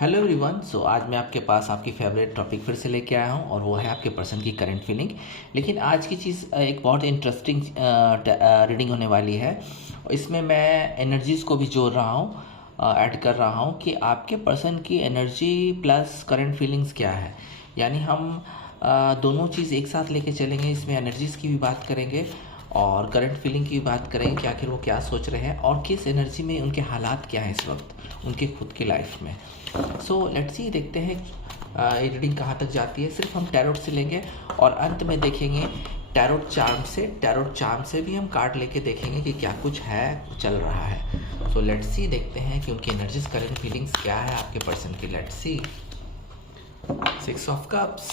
Hello everyone. आज मैं आपके पास आपकी फेवरेट टॉपिक फिर से लेके आया हूँ और वो है आपके पर्सन की करंट फीलिंग। लेकिन आज की चीज़ एक बहुत इंटरेस्टिंग रीडिंग होने वाली है। इसमें मैं एनर्जीज़ को भी जोड़ रहा हूँ, ऐड कर रहा हूँ कि आपके पर्सन की एनर्जी प्लस करंट फीलिंग्स क्या है। यानी हम दोनों चीज़ एक साथ लेके चलेंगे। इसमें एनर्जीज़ की भी बात करेंगे और करंट फीलिंग की भी बात करेंगे कि आखिर वो क्या सोच रहे हैं और किस एनर्जी में उनके हालात क्या हैं इस वक्त उनके खुद की लाइफ में। सो लेट्स सी, देखते हैं ये रीडिंग कहाँ तक जाती है। सिर्फ हम टैरोट से लेंगे और अंत में देखेंगे टैरोट चार्म से भी हम कार्ड लेके देखेंगे कि क्या कुछ है, चल रहा है। सो लेट्स सी, देखते हैं कि उनकी एनर्जीज, करंट फीलिंग्स क्या है आपके पर्सन की। Let's see. 6 ऑफ कप्स,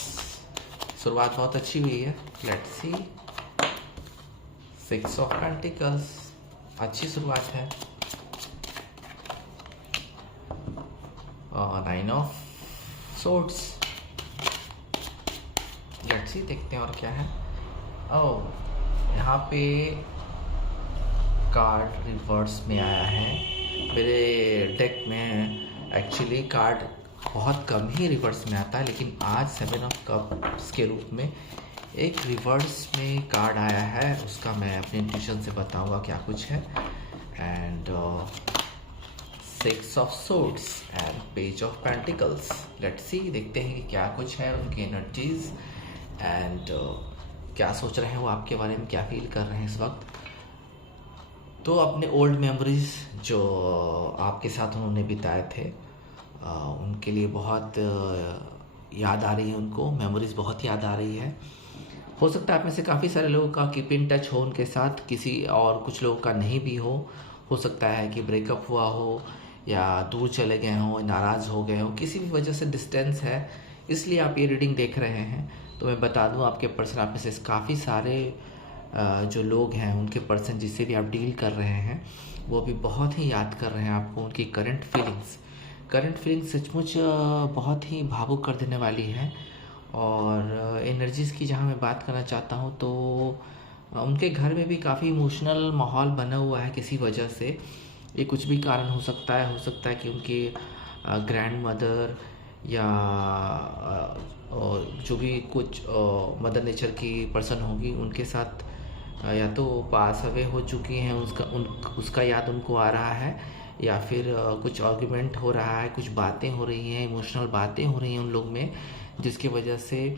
शुरुआत बहुत अच्छी हुई है। Let's see. 6 ऑफ पेंटिकल्स, अच्छी शुरुआत है। 9 ऑफ सोर्ड्स, लेट्स सी, देखते हैं और क्या है। यहाँ पे कार्ड रिवर्स में आया है। मेरे डेक में एक्चुअली कार्ड बहुत कम ही रिवर्स में आता है, लेकिन आज 7 ऑफ कप्स के रूप में एक रिवर्स में कार्ड आया है। उसका मैं अपने इंट्यूशन से बताऊंगा क्या कुछ है। And 6 of swords and page of pentacles. Let's see, देखते हैं कि क्या कुछ है उनकी एनर्जीज एंड क्या सोच रहे हैं वो आपके बारे में, क्या फील कर रहे हैं इस वक्त। तो अपने ओल्ड मेमोरीज जो आपके साथ उन्होंने बिताए थे, उनके लिए बहुत याद आ रही है। उनको मेमोरीज बहुत याद आ रही है। हो सकता है आप में से काफ़ी सारे लोगों का कीप इन टच हो उनके साथ, किसी और कुछ लोगों का नहीं भी हो सकता है कि ब्रेकअप हुआ हो या दूर चले गए हों, नाराज़ हो गए हों, किसी भी वजह से डिस्टेंस है, इसलिए आप ये रीडिंग देख रहे हैं। तो मैं बता दूं, आपके पर्सन, आप में से काफ़ी सारे जो लोग हैं, उनके पर्सन जिससे भी आप डील कर रहे हैं, वो भी बहुत ही याद कर रहे हैं आपको, उनकी करंट फीलिंग्स सचमुच बहुत ही भावुक कर देने वाली है। और एनर्जीज़ की जहाँ मैं बात करना चाहता हूँ तो उनके घर में भी काफ़ी इमोशनल माहौल बना हुआ है किसी वजह से। ये कुछ भी कारण हो सकता है कि उनकी ग्रैंड मदर या जो भी कुछ मदर नेचर की पर्सन होगी, उनके साथ या तो पास अवे हो चुकी हैं, उसका याद उनको आ रहा है, या फिर कुछ आर्गुमेंट हो रहा है, कुछ बातें हो रही हैं, इमोशनल बातें हो रही हैं उन लोग में, जिसकी वजह से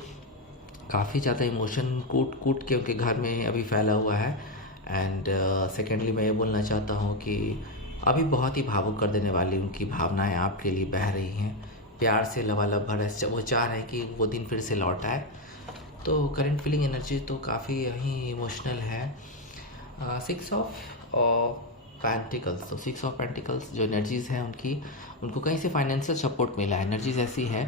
काफ़ी ज़्यादा इमोशन कूट के उनके घर में अभी फैला हुआ है। एंड सेकेंडली मैं ये बोलना चाहता हूँ कि अभी बहुत ही भावुक कर देने वाली उनकी भावनाएं आपके लिए बह रही हैं, प्यार से लबालब भर है। वो चाह रहे हैं कि वो दिन फिर से लौट आए। तो करंट फीलिंग एनर्जी तो काफ़ी ही इमोशनल है। 6 ऑफ पेंटिकल्स, तो 6 ऑफ पेंटिकल्स जो एनर्जीज़ हैं उनको कहीं से फाइनेंशियल सपोर्ट मिला है। एनर्जीज ऐसी है,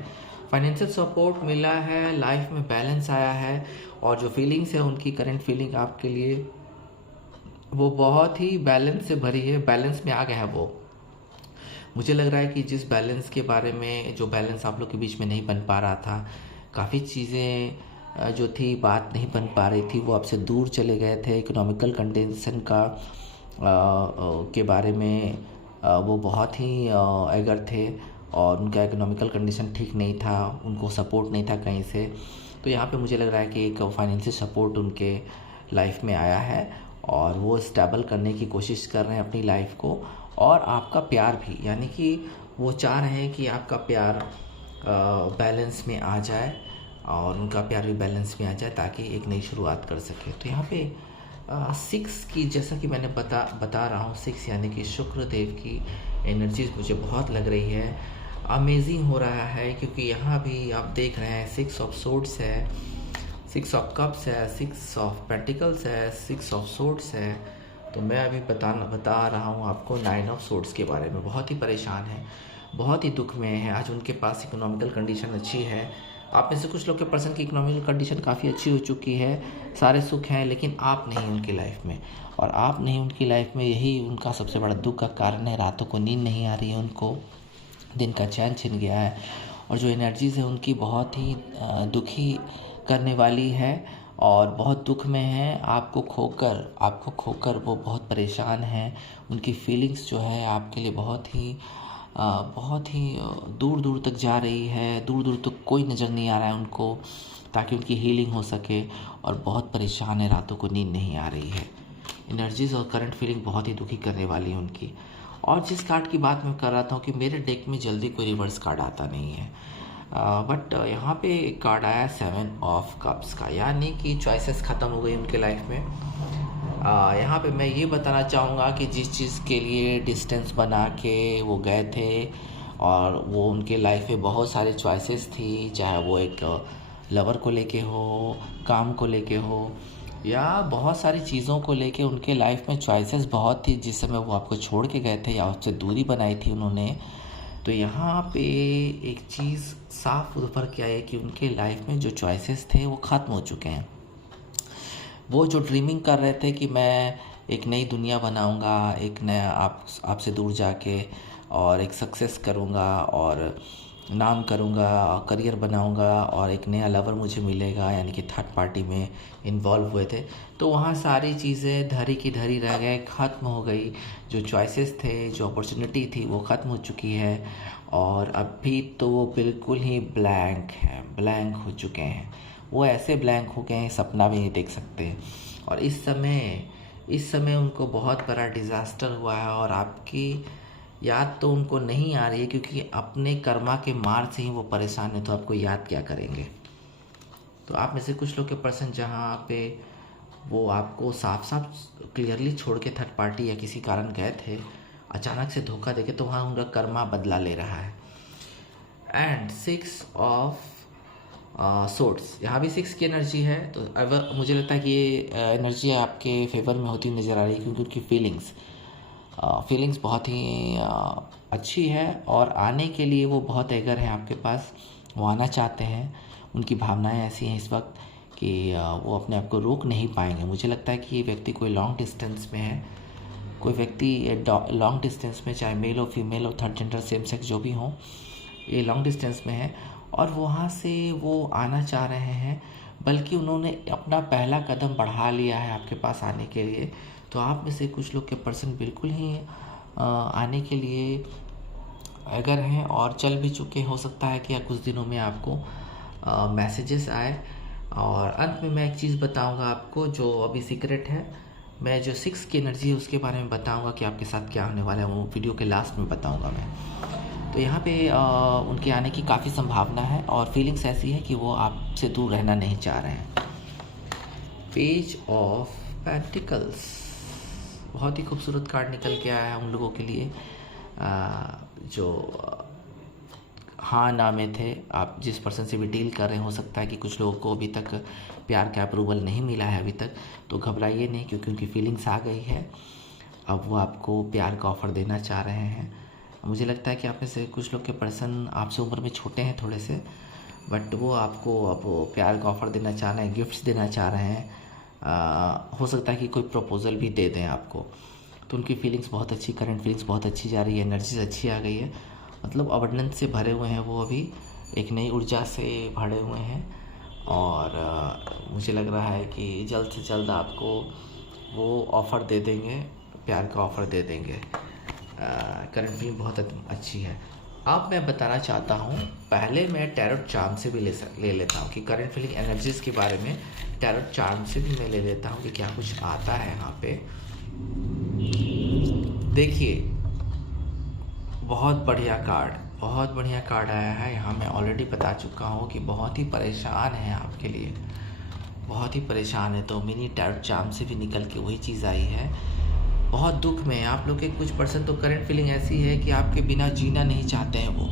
फाइनेंशियल सपोर्ट मिला है, लाइफ में बैलेंस आया है, और जो फीलिंग्स है उनकी करंट फीलिंग आपके लिए वो बहुत ही बैलेंस से भरी है, बैलेंस में आ गया है वो। मुझे लग रहा है कि जिस बैलेंस के बारे में, जो बैलेंस आप लोग के बीच में नहीं बन पा रहा था, काफ़ी चीज़ें जो थी बात नहीं बन पा रही थी, वो आपसे दूर चले गए थे। इकोनॉमिकल कंडीशन का के बारे में वो बहुत ही एगर थे और उनका इकोनॉमिकल कंडीशन ठीक नहीं था, उनको सपोर्ट नहीं था कहीं से। तो यहाँ पे मुझे लग रहा है कि एक फाइनेंशियल सपोर्ट उनके लाइफ में आया है और वो स्टेबल करने की कोशिश कर रहे हैं अपनी लाइफ को। और आपका प्यार भी, यानी कि वो चाह रहे हैं कि आपका प्यार बैलेंस में आ जाए और उनका प्यार भी बैलेंस में आ जाए, ताकि एक नई शुरुआत कर सके। तो यहाँ पे 6 की, जैसा कि मैंने बता रहा हूँ, 6 यानी कि शुक्र देव की एनर्जीज मुझे बहुत लग रही है। अमेजिंग हो रहा है, क्योंकि यहाँ भी आप देख रहे हैं 6 ऑफ सोर्ड्स है, 6 ऑफ कप्स है, 6 ऑफ पेंटिकल्स है, 6 ऑफ सोर्ड्स है। तो मैं अभी बता रहा हूँ आपको 9 ऑफ सोर्ड्स के बारे में। बहुत ही परेशान है, बहुत ही दुख में है। आज उनके पास इकोनॉमिकल कंडीशन अच्छी है। आप में से कुछ लोग के पर्सन की इकोनॉमिकल कंडीशन काफ़ी अच्छी हो चुकी है, सारे सुख हैं, लेकिन आप नहीं उनकी लाइफ में। और आप नहीं उनकी लाइफ में, यही उनका सबसे बड़ा दुख का कारण है। रातों को नींद नहीं आ रही है उनको, दिन का चैन छिन गया है, और जो एनर्जीज़ है उनकी बहुत ही दुखी करने वाली है और बहुत दुख में है। आपको खोकर वो बहुत परेशान हैं। उनकी फीलिंग्स जो है आपके लिए बहुत ही बहुत ही दूर दूर तक जा रही है, दूर दूर तक कोई नज़र नहीं आ रहा है उनको, ताकि उनकी हीलिंग हो सके, और बहुत परेशान है, रातों को नींद नहीं आ रही है। एनर्जीज़ और करंट फीलिंग बहुत ही दुखी करने वाली है उनकी। और जिस कार्ड की बात मैं कर रहा था कि मेरे डेक में जल्दी कोई रिवर्स कार्ड आता नहीं है, बट यहाँ पे एक कार्ड आया 7 ऑफ कप्स का, यानी कि चॉइसेस ख़त्म हो गई उनके लाइफ में। यहाँ पे मैं ये बताना चाहूँगा कि जिस चीज़ के लिए डिस्टेंस बना के वो गए थे, और वो उनके लाइफ में बहुत सारे चॉइसेस थी, चाहे वो एक लवर को लेके हो, काम को लेके हो, या बहुत सारी चीज़ों को लेके उनके लाइफ में चॉइसेस बहुत थी, जिस समय वो आपको छोड़ के गए थे या उससे दूरी बनाई थी उन्होंने। तो यहाँ पे एक चीज़ साफ उभर के आई है कि उनके लाइफ में जो चॉइसेस थे वो ख़त्म हो चुके हैं। वो जो ड्रीमिंग कर रहे थे कि मैं एक नई दुनिया बनाऊंगा, एक नया आपसे दूर जाके, और एक सक्सेस करूंगा, और नाम करूंगा, करियर बनाऊंगा, और एक नया लवर मुझे मिलेगा, यानी कि थर्ड पार्टी में इन्वॉल्व हुए थे, तो वहाँ सारी चीज़ें धरी की धरी रह गए, ख़त्म हो गई। जो चॉइसेस थे, जो अपॉर्चुनिटी थी, वो ख़त्म हो चुकी है, और अभी तो वो बिल्कुल ही ब्लैंक है, ब्लैंक हो चुके हैं। वो ऐसे ब्लैंक हो गए हैं, सपना भी नहीं देख सकते। और इस समय उनको बहुत बड़ा डिज़ास्टर हुआ है, और आपकी याद तो उनको नहीं आ रही है, क्योंकि अपने कर्मा के मार से ही वो परेशान है, तो आपको याद क्या करेंगे। तो आप में से कुछ लोग के पर्सन जहाँ पे वो आपको साफ साफ क्लियरली छोड़ के थर्ड पार्टी या किसी कारण गए थे, अचानक से धोखा देके, तो वहाँ उनका कर्मा बदला ले रहा है। एंड 6 ऑफ सोर्ड्स, यहाँ भी 6 की एनर्जी है, तो अगर मुझे लगता है कि ये एनर्जी आपके फेवर में होती नज़र आ रही है, क्योंकि उनकी फीलिंग्स बहुत ही अच्छी है, और आने के लिए वो बहुत एगर है आपके पास, वो आना चाहते हैं। उनकी भावनाएं ऐसी हैं इस वक्त कि वो अपने आप को रोक नहीं पाएंगे। मुझे लगता है कि ये व्यक्ति कोई लॉन्ग डिस्टेंस में है, कोई व्यक्ति लॉन्ग डिस्टेंस में, चाहे मेल हो, फीमेल हो, थर्ड जेंडर, सेम सेक्स जो भी हो, ये लॉन्ग डिस्टेंस में है, और वहाँ से वो आना चाह रहे हैं, बल्कि उन्होंने अपना पहला कदम बढ़ा लिया है आपके पास आने के लिए। तो आप में से कुछ लोग के पर्सन बिल्कुल ही आने के लिए अगर हैं, और चल भी चुके। हो सकता है कि कुछ दिनों में आपको मैसेजेस आए। और अंत में मैं एक चीज़ बताऊंगा आपको, जो अभी सीक्रेट है। मैं जो 6 की एनर्जी है उसके बारे में बताऊंगा कि आपके साथ क्या होने वाला है, वो वीडियो के लास्ट में बताऊंगा मैं। तो यहाँ पे उनके आने की काफ़ी संभावना है, और फीलिंग्स ऐसी है कि वो आपसे दूर रहना नहीं चाह रहे हैं। पेज ऑफ पेंटिकल्स, बहुत ही खूबसूरत कार्ड निकल के आया है उन लोगों के लिए जो हाँ ना में थे। आप जिस पर्सन से भी डील कर रहे हैं, हो सकता है कि कुछ लोगों को अभी तक प्यार का अप्रूवल नहीं मिला है अभी तक, तो घबराइए नहीं, क्योंकि उनकी फीलिंग्स आ गई है। अब वो आपको प्यार का ऑफ़र देना चाह रहे हैं। मुझे लगता है कि आप में से कुछ लोग के पर्सन आपसे उम्र में छोटे हैं थोड़े से, बट वो आपको अब प्यार का ऑफ़र देना चाह रहे हैं, गिफ्ट्स देना चाह रहे हैं। हो सकता है कि कोई प्रपोज़ल भी दे दें आपको। तो उनकी फीलिंग्स बहुत अच्छी, करंट फीलिंग्स बहुत अच्छी जा रही है, एनर्जीज अच्छी आ गई है, मतलब अबंडेंस से भरे हुए हैं वो, अभी एक नई ऊर्जा से भरे हुए हैं। और मुझे लग रहा है कि जल्द से जल्द आपको वो ऑफ़र दे देंगे, प्यार का ऑफ़र दे देंगे। करंट फीलिंग बहुत अच्छी है। अब मैं बताना चाहता हूँ, पहले मैं टैरोट चार्म से भी ले लेता हूँ कि करंट फीलिंग एनर्जीज़ के बारे में टैरोट चार्म से भी मैं ले लेता हूँ कि क्या कुछ आता है यहाँ पे। देखिए, बहुत बढ़िया कार्ड आया है। यहाँ मैं ऑलरेडी बता चुका हूँ कि बहुत ही परेशान है आपके लिए, बहुत ही परेशान है। तो मिनी टैरोट चार्म से भी निकल के वही चीज़ आई है, बहुत दुख में है आप लोग के कुछ पर्सन। तो करंट फीलिंग ऐसी है कि आपके बिना जीना नहीं चाहते हैं वो।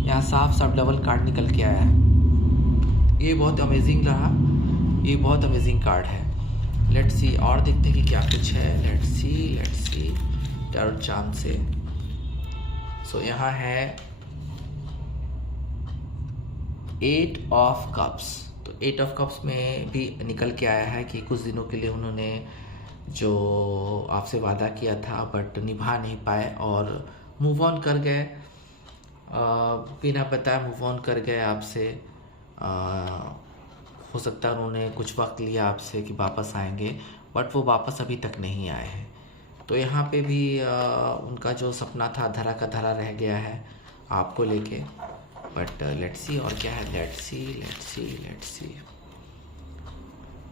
यहाँ साफ साफ डबल कार्ड निकल के आया है, ये बहुत अमेजिंग रहा, ये बहुत अमेजिंग कार्ड है। लेट्स सी, और देखते हैं कि क्या कुछ है। लेट्स सी टैरोट चार्म से। सो यहाँ है 8 ऑफ कप्स। तो 8 ऑफ कप्स में भी निकल के आया है कि कुछ दिनों के लिए उन्होंने जो आपसे वादा किया था बट निभा नहीं पाए, और मूव ऑन कर गए, बिना बताए मूव ऑन कर गए आपसे। हो सकता है उन्होंने कुछ वक्त लिया आपसे कि वापस आएंगे, बट वो वापस अभी तक नहीं आए हैं। तो यहाँ पे भी उनका जो सपना था धरा का धरा रह गया है आपको लेके। बट लेट्स सी और क्या है, लेट्स सी।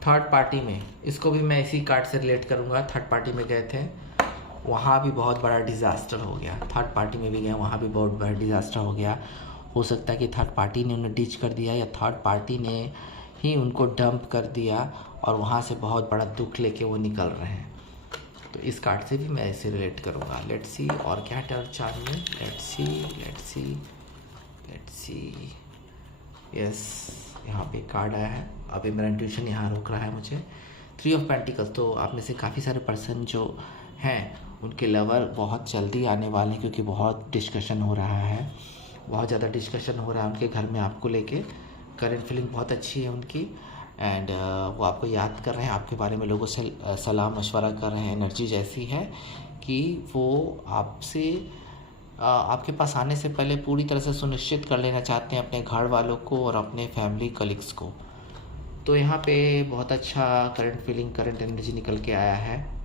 थर्ड पार्टी में, इसको भी मैं इसी कार्ड से रिलेट करूँगा। थर्ड पार्टी में गए थे, वहाँ भी बहुत बड़ा डिज़ास्टर हो गया। थर्ड पार्टी में भी गए, वहाँ भी बहुत बड़ा डिज़ास्टर हो गया। हो सकता है कि थर्ड पार्टी ने उन्हें डिच कर दिया या थर्ड पार्टी ने ही उनको डंप कर दिया और वहाँ से बहुत बड़ा दुख लेके वो निकल रहे हैं। तो इस कार्ड से भी मैं इसे रिलेट करूँगा। लेट्स सी और क्या है टर्न चार्ट में, लेट्स सी। यस, यहाँ पे कार्ड आया है। अभी मेरा इंट्यूशन यहाँ रोक रहा है मुझे। 3 ऑफ पेंटिकल्स। तो आप में से काफ़ी सारे पर्सन जो हैं उनके लवर बहुत जल्दी आने वाले हैं, क्योंकि बहुत डिस्कशन हो रहा है, बहुत ज़्यादा डिस्कशन हो रहा है उनके घर में आपको लेके। करंट फीलिंग बहुत अच्छी है उनकी एंड वो आपको याद कर रहे हैं, आपके बारे में लोगों से सलाह मशवरा कर रहे हैं। एनर्जी जैसी है कि वो आपसे आपके पास आने से पहले पूरी तरह से सुनिश्चित कर लेना चाहते हैं अपने घर वालों को और अपने फैमिली कलीग्स को। तो यहाँ पे बहुत अच्छा करंट फीलिंग, करंट एनर्जी निकल के आया है।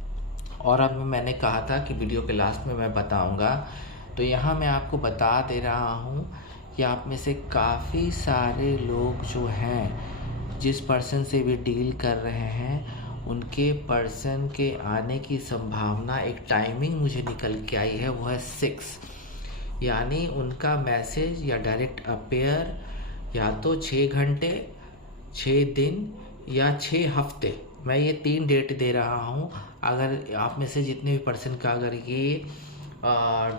और अब मैंने कहा था कि वीडियो के लास्ट में मैं बताऊंगा, तो यहाँ मैं आपको बता दे रहा हूँ कि आप में से काफ़ी सारे लोग जो हैं, जिस पर्सन से भी डील कर रहे हैं, उनके पर्सन के आने की संभावना, एक टाइमिंग मुझे निकल के आई है, वो है 6। यानी उनका मैसेज या डायरेक्ट अपेयर या तो 6 घंटे, 6 दिन या 6 हफ्ते। मैं ये 3 डेट दे रहा हूँ। अगर आप में से जितने भी पर्सन का अगर ये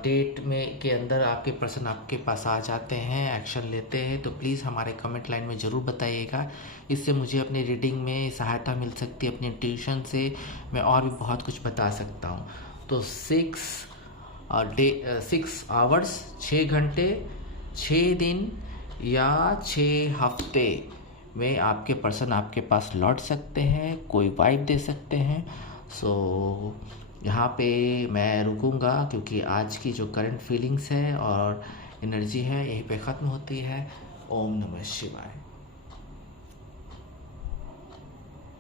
डेट में के अंदर आपके पर्सन आपके पास आ जाते हैं, एक्शन लेते हैं, तो प्लीज़ हमारे कमेंट लाइन में ज़रूर बताइएगा। इससे मुझे अपनी रीडिंग में सहायता मिल सकती है। अपनी इंट्यूशन से मैं और भी बहुत कुछ बता सकता हूँ। तो 6 आवर्स, 6 घंटे, 6 दिन या 6 हफ्ते में आपके पर्सन आपके पास लौट सकते हैं, कोई वाइब दे सकते हैं। सो यहाँ पे मैं रुकूंगा, क्योंकि आज की जो करंट फीलिंग्स है और एनर्जी है यहीं पे ख़त्म होती है। ओम नमः शिवाय।